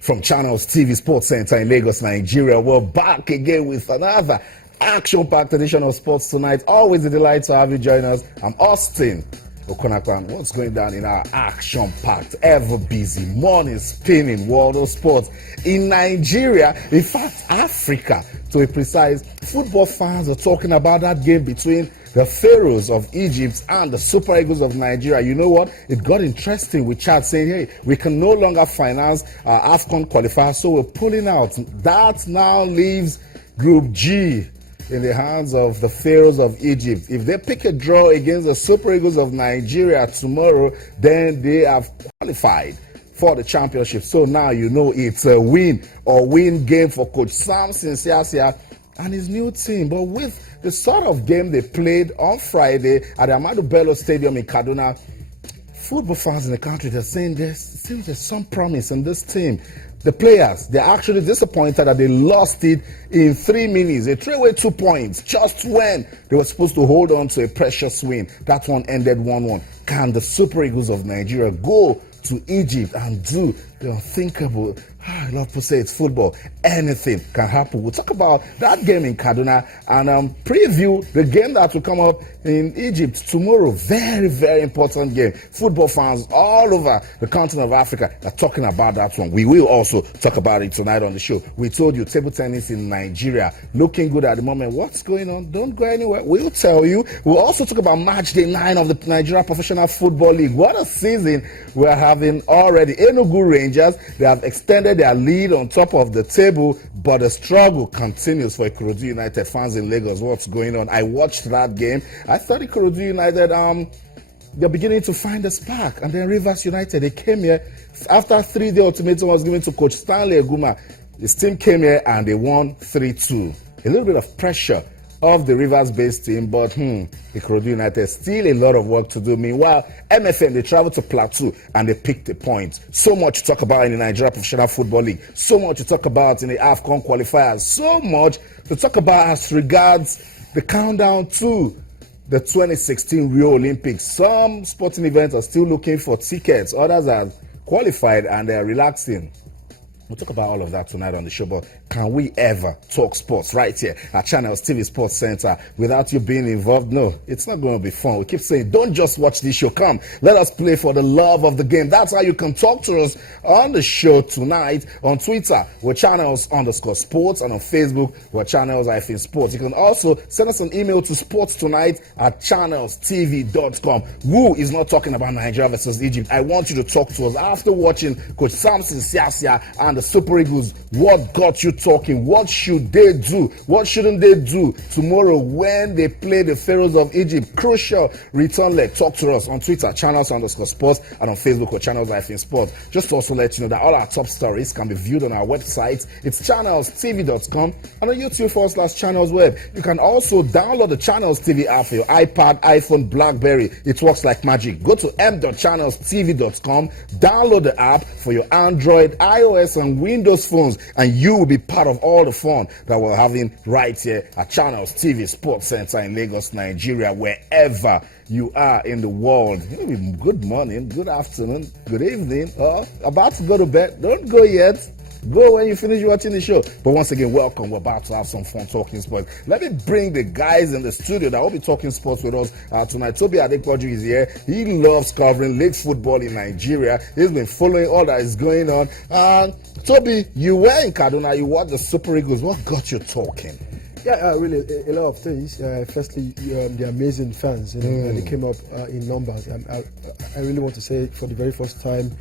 From Channels TV Sports Center in Lagos, Nigeria, we're back again with another action-packed edition of Sports Tonight. Always a delight to have you join us. I'm Austin Okonakwan. What's going down in our action-packed, ever-busy, morning-spinning world of sports in Nigeria? In fact, Africa, to be precise. Football fans are talking about that game between the Pharaohs of Egypt and the Super Eagles of Nigeria. You know what? It got interesting with chat saying, hey, we can no longer finance AFCON qualifiers, so we're pulling out. That now leaves Group G in the hands of the Pharaohs of Egypt. If they pick a draw against the Super Eagles of Nigeria tomorrow, then they have qualified for the championship. So now you know it's a win or win game for Coach Samson Siasia and his new team. But with the sort of game they played on Friday at the Ahmadu Bello Stadium in Kaduna, football fans in the country are saying there's some promise in this team. The players, they're actually disappointed that they lost it in 3 minutes. They threw away 2 points just when they were supposed to hold on to a precious win. That one ended 1-1. Can the Super Eagles of Nigeria go to Egypt and do the unthinkable? I love to say it's football. Anything can happen. We'll talk about that game in Kaduna and preview the game that will come up in Egypt tomorrow. Very, very important game. Football fans all over the continent of Africa are talking about that one. We will also talk about it tonight on the show. We told you table tennis in Nigeria looking good at the moment. What's going on? Don't go anywhere. We'll tell you. We'll also talk about match day 9 of the Nigeria Professional Football League. What a season we're having already. Enugu Rangers, they have extended their lead on top of the table, but the struggle continues for Ikorodu United fans in Lagos. What's going on? I watched that game. I thought Ikorodu United, they're beginning to find a spark. And then Rivers United, they came here after 3-day ultimatum was given to Coach Stanley Eguma. His team came here and they won 3-2. A little bit of pressure of the Rivers-based team, but Ikorodu United still a lot of work to do. Meanwhile, MFM, they traveled to Plateau and they picked a point. So much to talk about in the Nigeria Professional Football League. So much to talk about in the AFCON qualifiers. So much to talk about as regards the countdown to the 2016 Rio Olympics. Some sporting events are still looking for tickets. Others are qualified and they're relaxing. We'll talk about all of that tonight on the show, but can we ever talk sports right here at Channels TV Sports Center without you being involved? No, it's not going to be fun. We keep saying, don't just watch this show. Come, let us play for the love of the game. That's how you can talk to us on the show tonight. On Twitter, we're Channels_sports, and on Facebook, we're Channels-sports. You can also send us an email to sportstonight@channelstv.com. Who is not talking about Nigeria versus Egypt? I want you to talk to us after watching Coach Samson Siasia and the Super Eagles. What got you talking? What should they do? What shouldn't they do tomorrow when they play the Pharaohs of Egypt? Crucial return leg. Talk to us on Twitter, Channels_sports, and on Facebook or Channels-sports. Just to also let you know that all our top stories can be viewed on our website. It's channelstv.com and on YouTube/channelsweb. You can also download the Channels TV app for your iPad, iPhone, BlackBerry. It works like magic. Go to m.channelstv.com, download the app for your Android, iOS, and Windows phones, and you will be part of all the fun that we're having right here at Channels TV Sports Center in Lagos, Nigeria, wherever you are in the world. Good morning, good afternoon, good evening, about to go to bed. Don't go yet. Go when you finish watching the show. But once again, welcome. We're about to have some fun talking sports. Let me bring the guys in the studio that will be talking sports with us tonight. Toby Adepoju is here. He loves covering league football in Nigeria. He's been following all that is going on. Toby, you were in Kaduna. You watched the Super Eagles. What got you talking? Yeah, really, a lot of things. Firstly, the amazing fans. They came up in numbers. I really want to say, for the very first time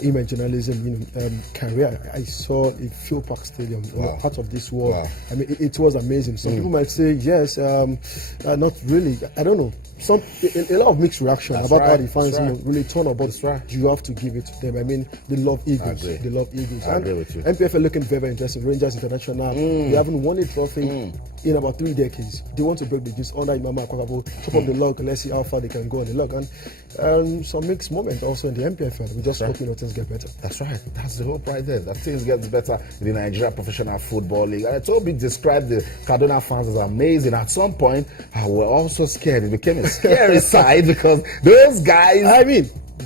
in my journalism career, I saw a Phil Park Stadium, part of this world. Wow. I mean, it was amazing. Some people might say yes, not really. I don't know. A lot of mixed reaction about how the fans really turn up, but you have to give it to them. I mean, they love Eagles. They love Eagles. I agree with you. MPF are looking very, very interesting. Rangers International. They haven't won a trophy in about 3 decades. They want to break the juice under Imama Akwakabo, top of the log, and let's see how far they can go on the log. And some mixed moment also in the MPF. We just hope things get better. That's right. That's the hope right there. That things get better in the Nigeria Professional Football League. And Toby described the Kaduna fans as amazing. At some point, we're also scared. It became a scary side because those guys,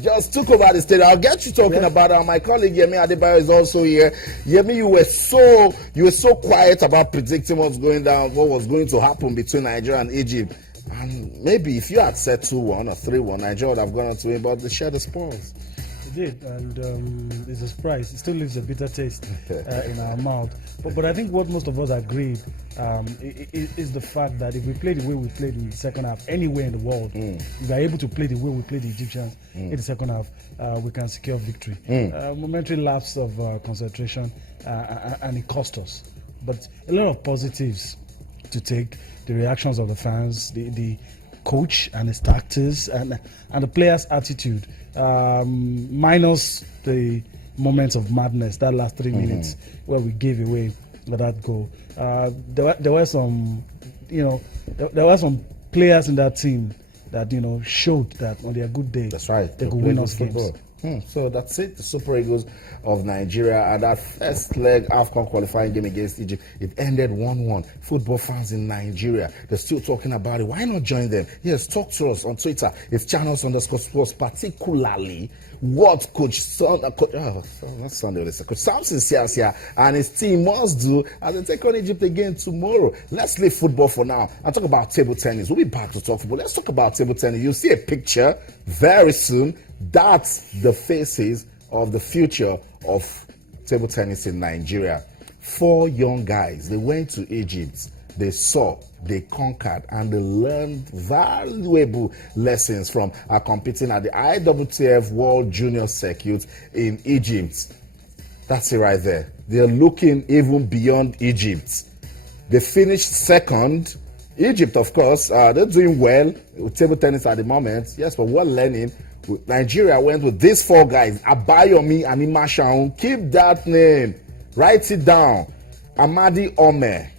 just took over the stadium. I'll get you talking about it. My colleague Yemi Adebayo is also here. Yemi, you were so quiet about predicting what was going to happen between Nigeria and Egypt. And maybe if you had said 2-1 or 3-1, Nigeria would have gone on to win, but they shared the spoils. It did, and it's a surprise. It still leaves a bitter taste in our mouth. But I think what most of us agreed is the fact that if we play the way we played in the second half, anywhere in the world, if we are able to play the way we played the Egyptians in the second half, we can secure victory. Momentary lapse of concentration, and it cost us. But a lot of positives to take. The reactions of the fans, the coach and his tactics, and the players' attitude, minus the moments of madness, that last 3 minutes where we gave away that goal. There were some, there were some players in that team that showed that on their good day, that's right, they could win us games. So that's it. The Super Eagles of Nigeria at that first leg AFCON qualifying game against Egypt. It ended 1-1. Football fans in Nigeria, they're still talking about it. Why not join them? Yes, talk to us on Twitter. It's channels_sports, particularly what Coach Samson Sias here and his team must do as they take on Egypt again tomorrow. Let's leave football for now and talk about table tennis. We'll be back to talk football. Let's talk about table tennis. You'll see a picture very soon. That's the faces of the future of table tennis in Nigeria. 4 young guys, they went to Egypt, they saw, they conquered, and they learned valuable lessons from competing at the ITTF World Junior Circuit in Egypt. That's it right there. They're looking even beyond Egypt. They finished second. Egypt, of course, they're doing well with table tennis at the moment. Yes, but we're learning. Nigeria went with these 4 guys, Abayomi and Imashaun. Keep that name. Write it down. Amadi Ome,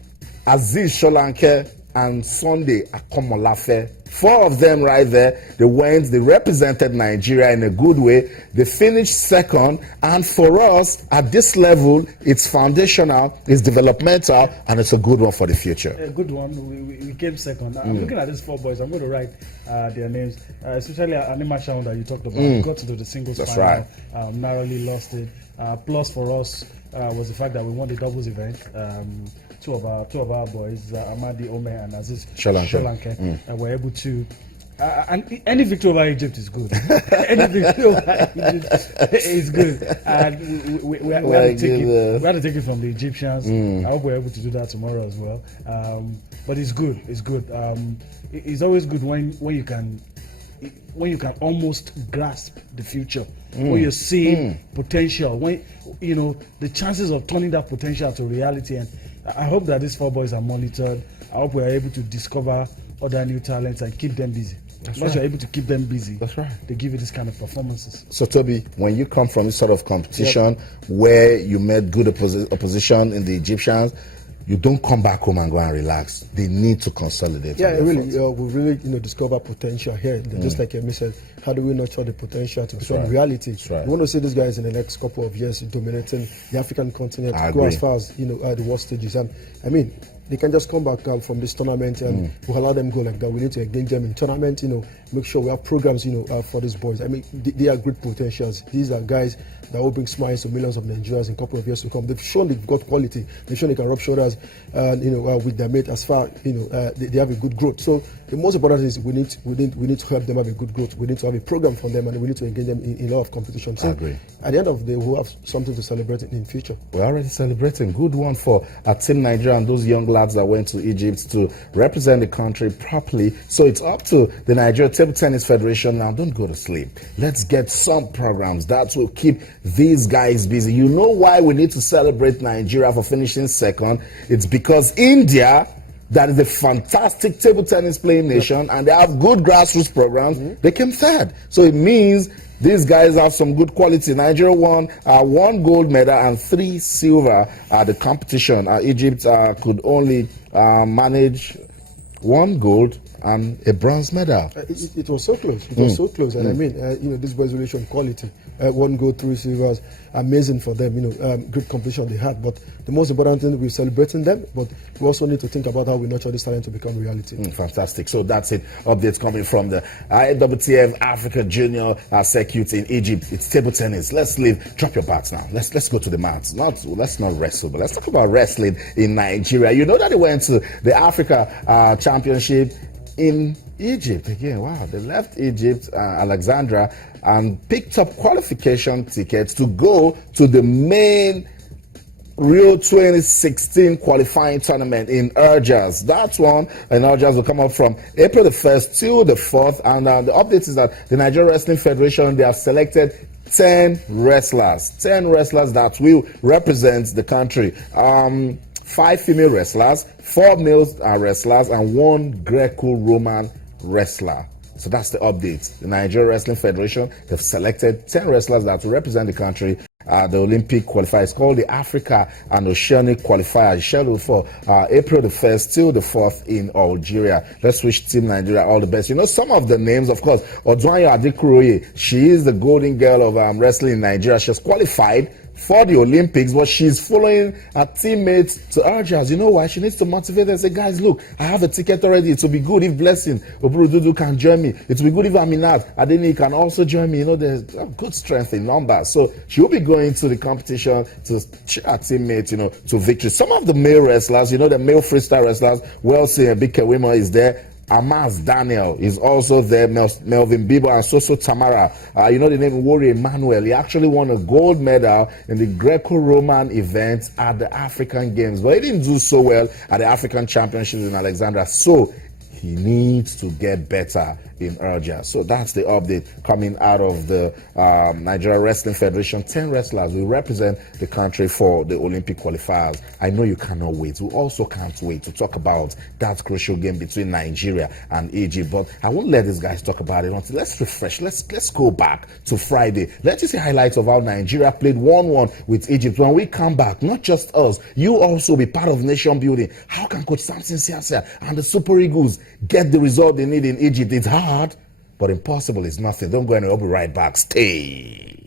Aziz Sholanke, and Sunday Akomolafe. 4 of them right there. They represented Nigeria in a good way. They finished second. And for us, at this level, it's foundational, it's developmental, and it's a good one for the future. A good one. We came second. I'm looking at these 4 boys. I'm going to write their names, especially Anima Shaun that you talked about. We got to the singles That's final. right. Narrowly lost it. Plus for us was the fact that we won the doubles event. Two of our boys, Amadi Ome and Aziz Sholanke, were able to. And any victory over Egypt is good. Any victory over Egypt is good. And we had to take it from the Egyptians. I hope we're able to do that tomorrow as well. But it's good. It's good. It's always good when you can almost grasp the future, when you're seeing potential, when the chances of turning that potential to reality. And I hope that these 4 boys are monitored. I hope we're able to discover other new talents and keep them busy. Once you're able to keep them busy, that's right, they give you this kind of performances. So Toby, when you come from this sort of competition where you met good opposition in the Egyptians, you don't come back home and go and relax. They need to consolidate. Yeah, really, we really discover potential here. Just like Yemi said, how do we nurture the potential to become reality? Right. We want to see these guys in the next couple of years dominating the African continent, go as far as the world stages. And I mean, they can just come back from this tournament and we'll allow them go like that. We need to engage them in tournament, make sure we have programs, for these boys. I mean, they are great potentials. These are guys that will bring smiles to millions of Nigerians in a couple of years to come. They've shown they've got quality. They've shown they can rub shoulders, with their mate as far, they have a good growth. So the most important thing is we need to help them have a good growth. We need to have a program for them, and we need to engage them in a lot of competition. So I agree. At the end of the day, we'll have something to celebrate in the future. We're already celebrating. Good one for our Team Nigeria and those young lads that went to Egypt to represent the country properly. So it's up to the Nigeria Table Tennis Federation now. Don't go to sleep. Let's get some programs that will keep these guys busy. You know why we need to celebrate Nigeria for finishing second? It's because India, that is a fantastic table tennis playing nation, and they have good grassroots programs. They came third. So it means these guys have some good quality. Nigeria won 1 gold medal and 3 silver at the competition. Egypt could only manage 1 gold and a bronze medal. It was so close. It was so close. And I mean, this boys really showed quality. 1 gold, 3 silvers. Amazing for them. Great competition they had. But the most important thing, we're celebrating them. But we also need to think about how we nurture this talent to become reality. Fantastic. So that's it. Updates coming from the ITTF Africa Junior Circuit in Egypt. It's table tennis. Let's leave. Drop your bats now. Let's go to the mats. Let's not wrestle, but let's talk about wrestling in Nigeria. You know that they went to the Africa Championship in Egypt again. Wow, they left Egypt, Alexandria, and picked up qualification tickets to go to the main Rio 2016 qualifying tournament in Algiers. That one in Algiers will come up from April the 1st till the 4th. And the update is that the Nigerian Wrestling Federation, they have selected 10 wrestlers that will represent the country. 5 female wrestlers, 4 male wrestlers, and 1 Greco-Roman wrestler. So that's the update. The Nigerian Wrestling Federation, they've selected 10 wrestlers that will represent the country. The Olympic qualifier is called the Africa and Oceanic qualifier, scheduled for April the 1st till the 4th in Algeria. Let's wish Team Nigeria all the best. Some of the names, of course, Odwanyo Adekuroye, she is the golden girl of wrestling in Nigeria. She's qualified for the Olympics, but she's following her teammates to Algiers. You know why? She needs to motivate them and say, guys, look, I have a ticket already. It will be good if Blessing Oburududu can join me. It will be good if Aminat Adeni can also join me. There's good strength in numbers. So she will be going to the competition to cheer her teammates, to victory. Some of the male wrestlers, the male freestyle wrestlers, Big Kewimo is there. Amaz Daniel is also there, Melvin Bibo and Soso Tamara. The name Warrior Emmanuel. He actually won a gold medal in the Greco-Roman event at the African Games, but he didn't do so well at the African Championships in Alexandria. So he needs to get better in Algiers. So that's the update coming out of the Nigeria Wrestling Federation. 10 wrestlers will represent the country for the Olympic qualifiers. I know you cannot wait. We also can't wait to talk about that crucial game between Nigeria and Egypt. But I won't let these guys talk about it until let's refresh. Let's go back to Friday. Let's just see highlights of how Nigeria played 1-1 with Egypt. When we come back, not just us, you also be part of nation building. How can Coach Samson Siasia and the Super Eagles get the result they need in Egypt? It's hard, but impossible is nothing. Don't go anywhere. I'll be right back. Stay.